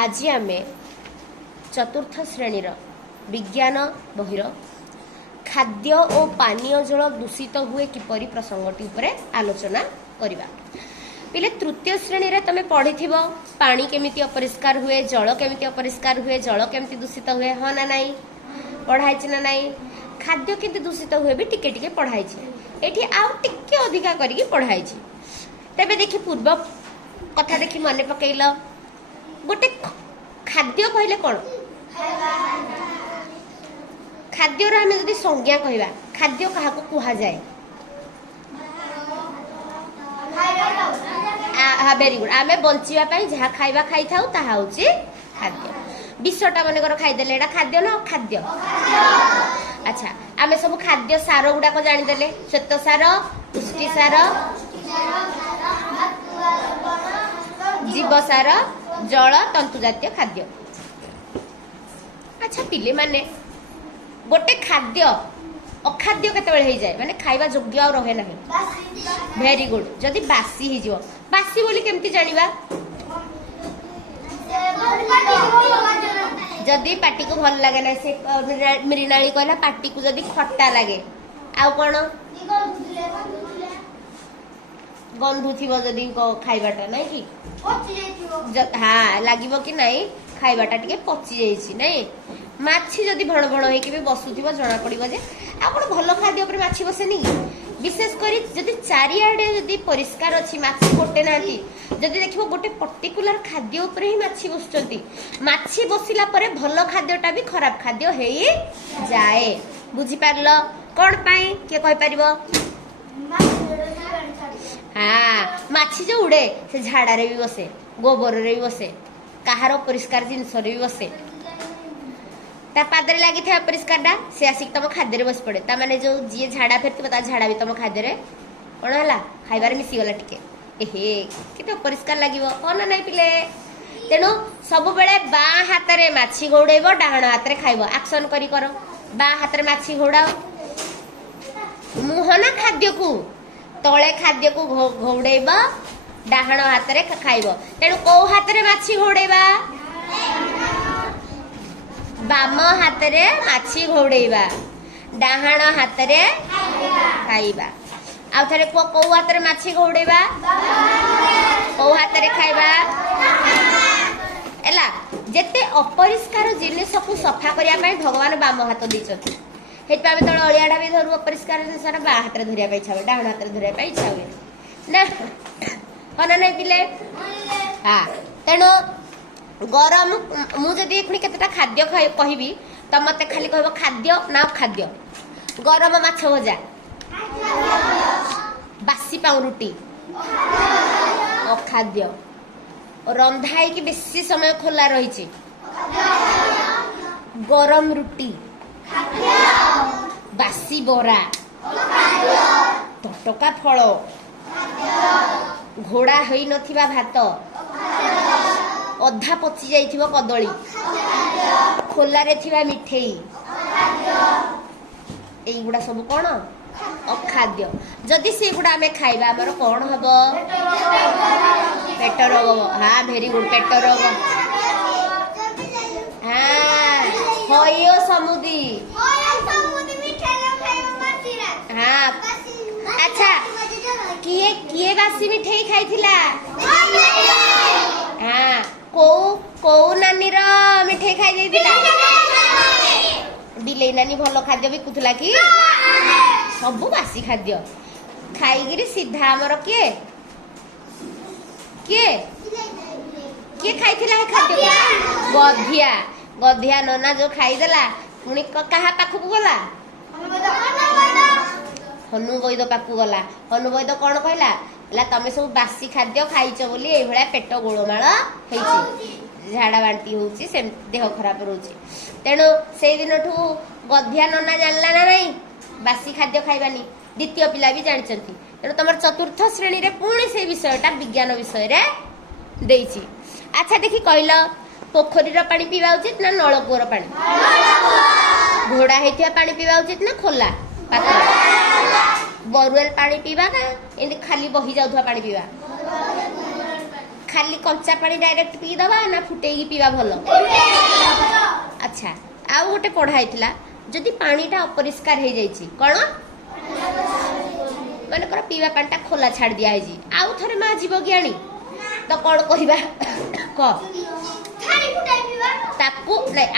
आज आम चतुर्थ श्रेणी विज्ञान बहिर खाद्य और पानीय जल दूषित हुए किपरि प्रसंगटी उपरे आलोचना करबा। पिले तृतीय श्रेणी रे तमे पढ़ी पानी केमिति अपरिष्कार हुए, जल केमिति अपरिष्कार हुए, जल केमिति दूषित हुए, हाँ ना नहीं पढ़ाई ना नहीं। खाद्य केमिति दूषित हुए भी टिके टिके पढ़ाई एठी आउ टिके अधिका करिकी पढ़ाई। तेबे देखि पूर्व कथा देखि मने पकेइल गोटे खाद्य कहले कौन खाद्य आम जदि संज्ञा कहवा खाद्य क्या कह जाए। वेरी गुड आम बचापी जहाँ खाଇବା खाई था खाद्य। विषटा मनकर खाईदे खाद्य ना खाद्य। अच्छा आम सब खाद्य सार गुड़ाक जानीदे श्वेत सार, पुष्टि सार, जीव सार, जल, तंतु जातीय खाद्य। अच्छा पिले माने गोटे खाद्य अखाद्य केतेबेले हो जाए माने खाइबा योग्य आ रहे ना। वेरी गुड जदि बासी हो जिवो बासी बोली केमती जानिबा जदि पाटी को भल लगे ना से मृणाली कहला पाटी को जदि खट्टा लगे आउ कोन गंधु थी जदि खाइबाटा नहीं कि हाँ लगिबो कि नहीं खाइबाटा टिके पची जाइछि नहीं। माछी जदि भण भण होइके भी बसुथिबो जना पड़िबो जे आपण भल खाद्य ऊपर माछी बसेनी। विशेष करी जदि चारिआडे जदि परिष्कार अछि माछी गोटे नांती जदि देखिबो गोटे पर्टिकुलर खाद्य ऊपर ही माछी बसुचंती माछी बसिला परे भल खाद्यटा भी खराब खाद्य हेई जाए। बुझी पारलो कोन पई के कहि परिबो। हाँ माछी जो उड़े से झाड़ा रे भी बसे, गोबर रे भी बसे, कहार परिष्कार जिनस रे भी बसे। ता पादरे लगी था परिष्कार से आसिक तुम खाद्य रे बस पड़े। ता माने जो जी झाड़ा फेरती ता झाड़ा भी तुम खाद्य रे कौन है खाइबार मिसी गला टिके एहे केते परिष्कार लागिवो हाँ ना नहीं पिले। तेणु सब बेले बाँ हाथ रे माछी घोड़ेबो डाहाण हाथ रे खाइबो। एक्शन करी करो बाँ हाथ रे माछी घोड़ाओ मुह ना खाद्य को तले खाद्य को घोड़ेबा डाहाण हाथ रे खाइबो। तेणु को हाथ रे माछी घोड़ेबा बाम हाथ रे माछी घोड़ेबा डाहाण हाथ रे खाइबा। आउ थरे को हाथ रे माछी घोड़ेबा को हाथ रे खाइबा एला। जेते अपरिष्कार जिनिस को सफा करिया पई भगवान बाम हाथ दैछथि हेत आमे तळ अळियाडा भी धरु अपरिष्कार जिनिसटा बा हाथ रे धरिया पई इच्छा हुए डाहाण हाथ रे धरिया पई इच्छा हुए ना हना नहीं पिले। हाँ तेणु गरम मु जदि एखुनी केतेटा खाद्य कहबी त मते खाली कहबो खाद्य ना खाद्य। गरम माछ भजा, बासी पाउरुटी अखाद्य, रंधाई कि बेसी समय खोला रही गरम रुटी, बासी बरा, टटका फल, घोड़ा होई नथिबा भात, अधा पची जाइथिबो कदली, खोला रे थिबा मिठेई एगुड़ा सब कौन अखाद्य। जदि से गुड़ा आमे खाइबा हमर कौन हबो पेट रोग। हाँ वेरी गुड पेट रोग। हाँ होयो समुदी। हाँ अच्छा किए किए बासी मिठाई खाइथिला। हाँ को नानी रो मिठाई खाई जाइथिला। बिलेई नानी भल खाद्य भी कुथला कि सब बासी खाद्य खाईगिरी सीधा हमर किए किए किए खाइथिला है खाद्य गधिया गधिया नना जो खाईदेला पुणी कहा पाखକୁ गला हनु वैद पाखକୁ गला। हनु वैद कौन कहला तमे सब बासी खाद्य खाइच बोली ए भला पेट गोळमाळ हेछि झाड़ा बांती होउछि से देह खराब रोछि। तेणु से दिन ठू गधिया नना जानला ना नहीं बासी खाद्य खाइबानी। द्वितीय पिला भी जानिचंती। तेणु तमर चतुर्थ श्रेणी रे पुणी से विषयटा विज्ञान विषय रे देइछि। अच्छा देखि कहल पोखरी रो पानी पीवा उचित ना नलकूर पानी? घोड़ा हेतिया पानी पीवा उचित ना खोला पात्र? बोरवेल पानी पीवा ना एंदी खाली बही जाउथवा पानी पीवा? खाली कंचा पानी डायरेक्ट पी दबा ना फुटेगी पीवा भल? अच्छा आउ गोटे पढ़ाई जदि पानीटा अपरिष्कार हो जाइए कौन मन कर पीवा पानीटा खोला छाड़ दिया आउ थे माँ जीव कि आनी तो कौन कहवा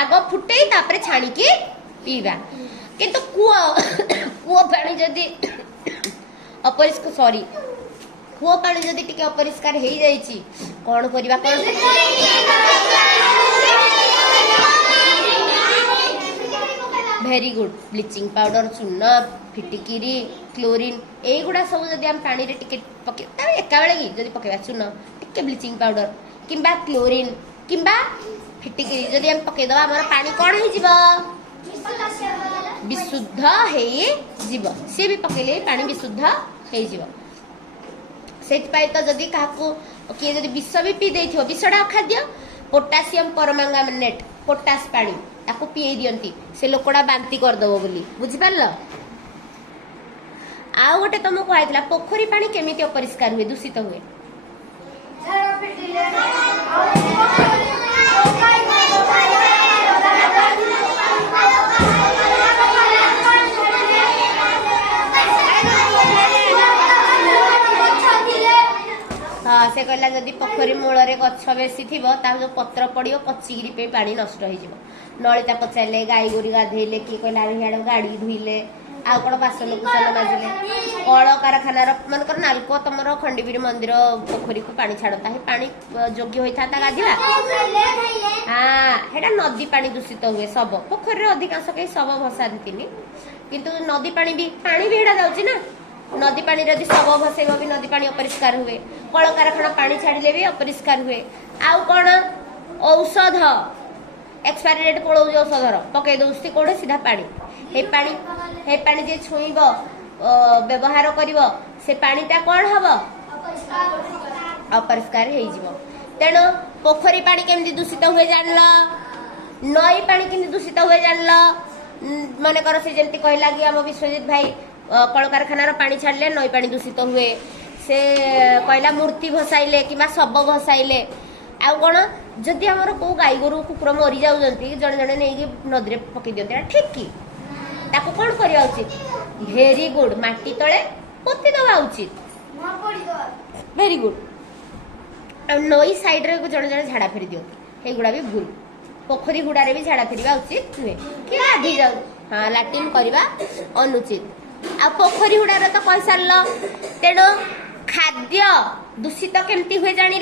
आग फुटे छाणिकी पीवा किंतु कूଅ कूଅ पानी जदि अपरिष्कार सॉरी कूଅ पानी जदि टिके अपरिष्कार हो जाइए कौन करवा कौन भेरी गुड ब्लीचिंग पाउडर चून फिटिकिरी क्लोरीन युवा सब जब आम पानी रे टिके पके एका बेले कि जब पकेबा चून टिके ब्लीचिंग पाउडर किंबा क्लोरीन किंबा फिटिकिरी जब आम पकेदबा हमर पानी कौन हो विशुद्ध हो सी भी पकेले पानी विशुद्ध हो तो जदि क्या किए जब विष भी पी दे विषटा अखाद्य पोटासियम परमांगानेट पोटास पानी ताको पी दियंती से लोकड़ा बांती करदब बोली बुझिपार आउ गोटे तुमको कहला पोखरी पानी केमिति अपरिष्कार हुए दूषित हुए हाँ से कहला जदि पोखरी मूल गछ बेसी थी जो पत्र पड़ो पचिकी पानी नष्ट हो नलिता पचारे गाई गोरी गाधेले किए कहला गाड़ी धुईले आउ कौन बासन कुसन माजिले कल कारखानार मनकर नालको तुम खंडीवीर मंदिर पोखरी को पानी छाड़ता है पानी योग्य होता गाधवा हाँ हेटा नदी पानी दूषित हुए सब पोखरी अधिकांश कहीं सब भसाती किंतु नदी पानी भी हेटा जाऊँगी ना नदी पानी यदि सब भसेब भी नदी पानी अपरिष्कार हुए कल कारखाना पानी छाड़िले भी अपरिष्कार हुए आउ कौन औषध एक्सपायरी डेट पड़ो औषधर पकई दौर कौड़े सीधा पानी हे पानी जे छुईब व्यवहार करिब से पानीटा कौन हम अपरिष्कार हो तेणु पोखरी पानी केमती दूषित हुए जान नई पानी केमती दूषित हुए जान मन कर से जमी कहला कि आम विश्वजित भाई कल कारखानार पानी छाड़ले नई पानी दूषित हुए से कहला मूर्ति भसाइले कि शब भसाइले आउ कौन जदि आमर कौ गाई गोरु कुकुर मरी जाऊँ जड़े जड़े नहीं नदी में पकई दिखते ठीक कि ताको कौन करवा उचित भेरी गुड माटी तले पोती दवा उचित भेरी गुड नई साइड रे जड़े जड़े झाड़ा फेरी दिखते गुड़ा भी भूल पोखरी गुड़ारे भी झाड़ा फेरवा उचित नुहे कि गाधी जाऊ हाँ लाट्रिन करवा अनुचित आ पोखरी हुड़ार तो कही सार तेणु खाद्य दूषित केमती हुए जान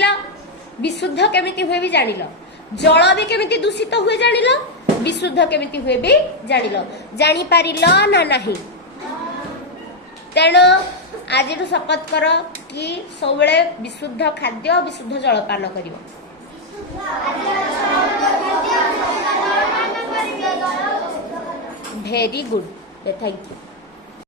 विशुद्ध केमिति हुए भी जान जल भी केमिति दूषित हुए जान विशुद्ध केमिति हुए भी जान पारिल ना नहीं तेणु आज शपथ कर कि सब विशुद्ध खाद्य विशुद्ध जलपान कर भेरी गुड थैंक यू।